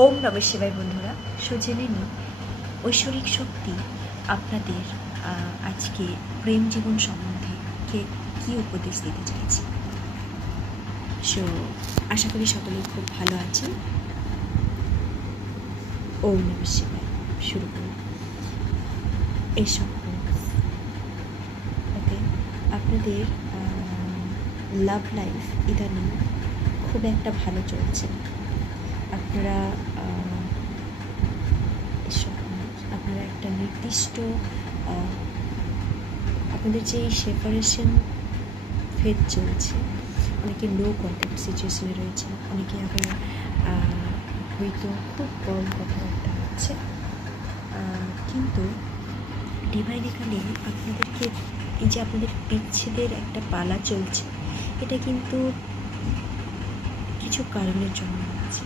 ওম নমঃ শিবায় বন্ধুরা, জেনে নিন ঐশ্বরিক শক্তি আপনাদের আজকে প্রেম জীবন সম্বন্ধে কী উপদেশ দিতে চাইছে। সো আশা করি সকলেই খুব ভালো আছেন। ওম নমঃ শিবায়। শুরু করুন। এইসব ওকে, আপনাদের লাভ লাইফ ইদানিং খুব একটা ভালো চলছে না। আপনারা আপনারা একটা নির্দিষ্ট আপনাদের যে সেপারেশন ফেজ চলছে, অনেকে লো কন্ট্যাক্ট সিচুয়েশনে রয়েছে, অনেকে আবার হয়তো খুব কম কথাবার্তা হচ্ছে, কিন্তু ডিভাইন এখানে আপনাদেরকে এই যে আপনাদের বিচ্ছেদের একটা পালা চলছে, এটা কিন্তু কিছু কারণের জন্য হচ্ছে।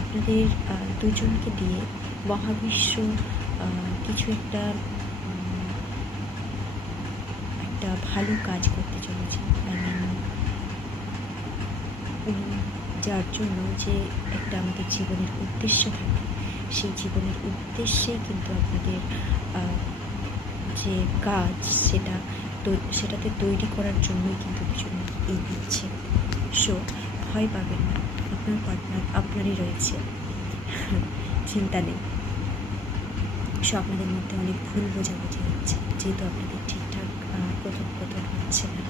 আপনাদের দুজনকে দিয়ে মহাবিশ্ব কিছু একটা ভালো কাজ করতে চলেছে। যার জন্য যে একটা আমাদের জীবনের উদ্দেশ্য থাকে, সেই জীবনের উদ্দেশ্যেই কিন্তু আপনাদের যে কাজ সেটাতে তৈরি করার জন্যই কিন্তু দুজন এই দিচ্ছে। সো ভয় পাবেন না, আপনার পার্টনার আপনারই রয়েছে, চিন্তা নেই। সো আপনাদের মধ্যে অনেক ভুল বোঝাবুঝি হচ্ছে, যেহেতু আপনাদের ঠিকঠাক কথোপকথন হচ্ছে না,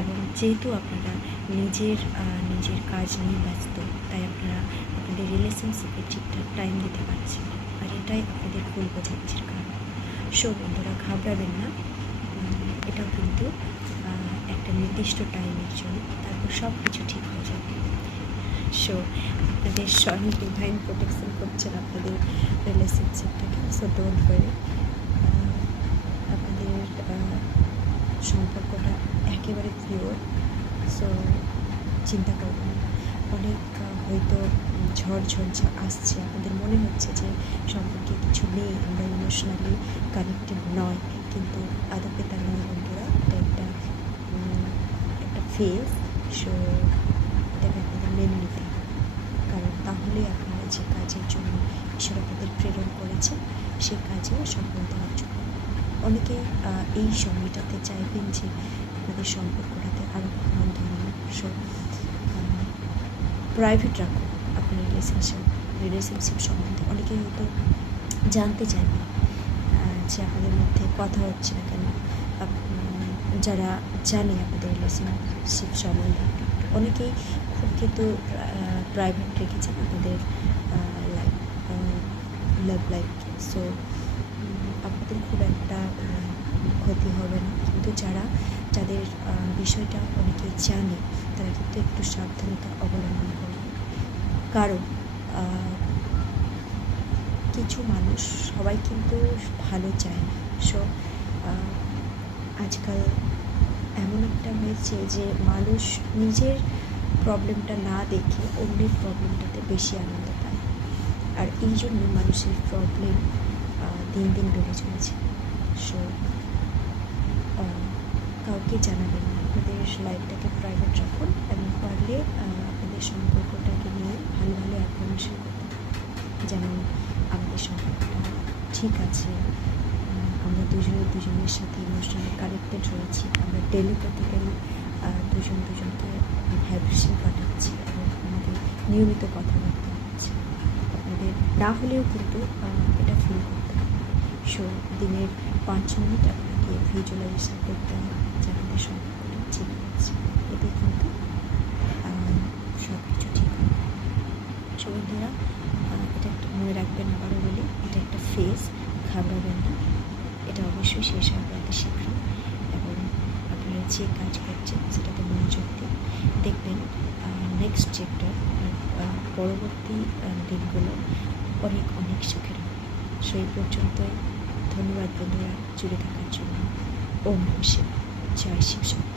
এবং যেহেতু আপনারা নিজের কাজ নিয়ে ব্যস্ত, তাই আপনারা আপনাদের রিলেশনশিপে ঠিকঠাক টাইম দিতে পারছেন না, আর এটাই আপনাদের ভুল বোঝাবুঝির কারণ। সো বন্ধুরা, ঘাবড়াবেন না, এটাও কিন্তু একটা নির্দিষ্ট টাইমের জন্য, তারপর সব কিছু ঠিক হয়ে যাবে। সো আপনাদের স্বয়ং ডিভাইন প্রোটেকশন করছেন আপনাদের রিলেশনশিপটাকে। সো ডোন্ট ওয়ারি, আপনাদের সম্পর্কটা একেবারে পিওর। সো চিন্তা করবেন না। অনেক হয়তো ঝড় ঝঞ্ঝা আসছে, আপনাদের মনে হচ্ছে যে সম্পর্কে কিছু নেই, আমরা ইমোশনালি কানেক্টেড নয়, কিন্তু আদপে তা নয় বন্ধুরা। এটা একটা ফেজ। সো এটাকে আপনাদের মেনে নিতে হবে, কারণ তাহলে আপনারা যে কাজের জন্য ঈশ্বর আপনাদের প্রেরণ করেছে, সেই কাজেও সফল দেওয়ার জন্য। অনেকে এই সময়টাতে চাইবেন যে আপনাদের সম্পর্কটাতে আরও আনন্দ আনুন। সো প্রাইভেট রাখুন আপনার রিলেশনশিপ সম্বন্ধে। অনেকে হয়তো জানতে চাইবেন যে আপনাদের মধ্যে কথা হচ্ছে না কেন। যারা জানে আপনাদের রিলেশনশিপ সম্বন্ধে, অনেকেই খুব কিন্তু প্রাইভেট রেখেছেন আপনাদের লাভ লাইফ। সো আপনাদের খুব একটা ক্ষতি হবে না, কিন্তু যাদের বিষয়টা অনেকেই জানে, তারা কিন্তু একটু সাবধানতা অবলম্বন করবে। কারণ কিছু মানুষ, সবাই কিন্তু ভালো চায় না। সো আজকাল এমন একটা হয়েছে যে মানুষ নিজের প্রবলেমটা না দেখে অন্যের প্রবলেমটাতে বেশি আনন্দ পায়, আর এই জন্য মানুষের প্রবলেম দিন দিন বেড়ে চলেছে। সো কাউকে জানাবেন না, আপনাদের লাইফটাকে প্রাইভেট রাখুন, এবং পারলে আপনাদের সম্পর্কটাকে নিয়ে ভালো ভালো অ্যাফার্মেশন করতে, যেমন আমাদের সম্পর্কটা ঠিক আছে, আমরা দুজনের সাথে ইমোশনালি কানেক্টেড রয়েছি, আমরা টেলিপ্যাথিক্যালি দুজনকে ভাইব্রেশন পাঠাচ্ছি, এবং আমাদের নিয়মিত কথাবার্তা হচ্ছে। আপনাদের না হলেও কিন্তু এটা ফিল করতে হবে। সো দিনের 5 মিনিট আপনাকে ভিজুয়ালাইজেশন করতে হবে যে আমাদের সম্পর্কটা ঠিক আছে, এতে কিন্তু সব কিছু ঠিক হবে। সো বন্ধুরা, এটা একটা মনে রাখবেন, আবারও বলি, এটা একটা ফেজ, ঘাবড়াবেন না, এটা অবশ্যই শেষ হবে এত শীঘ্র। এবং আপনারা যে কাজ করছেন সেটাতে মনোযোগ দিন, দেখবেন নেক্সট চ্যাপ্টার, পরবর্তী দিনগুলো অনেক অনেক সুখের হবে। সেই পর্যন্তই ধন্যবাদ বন্ধুরা জুড়ে থাকার জন্য। ওম নমঃ শিবায়। জয় শিব।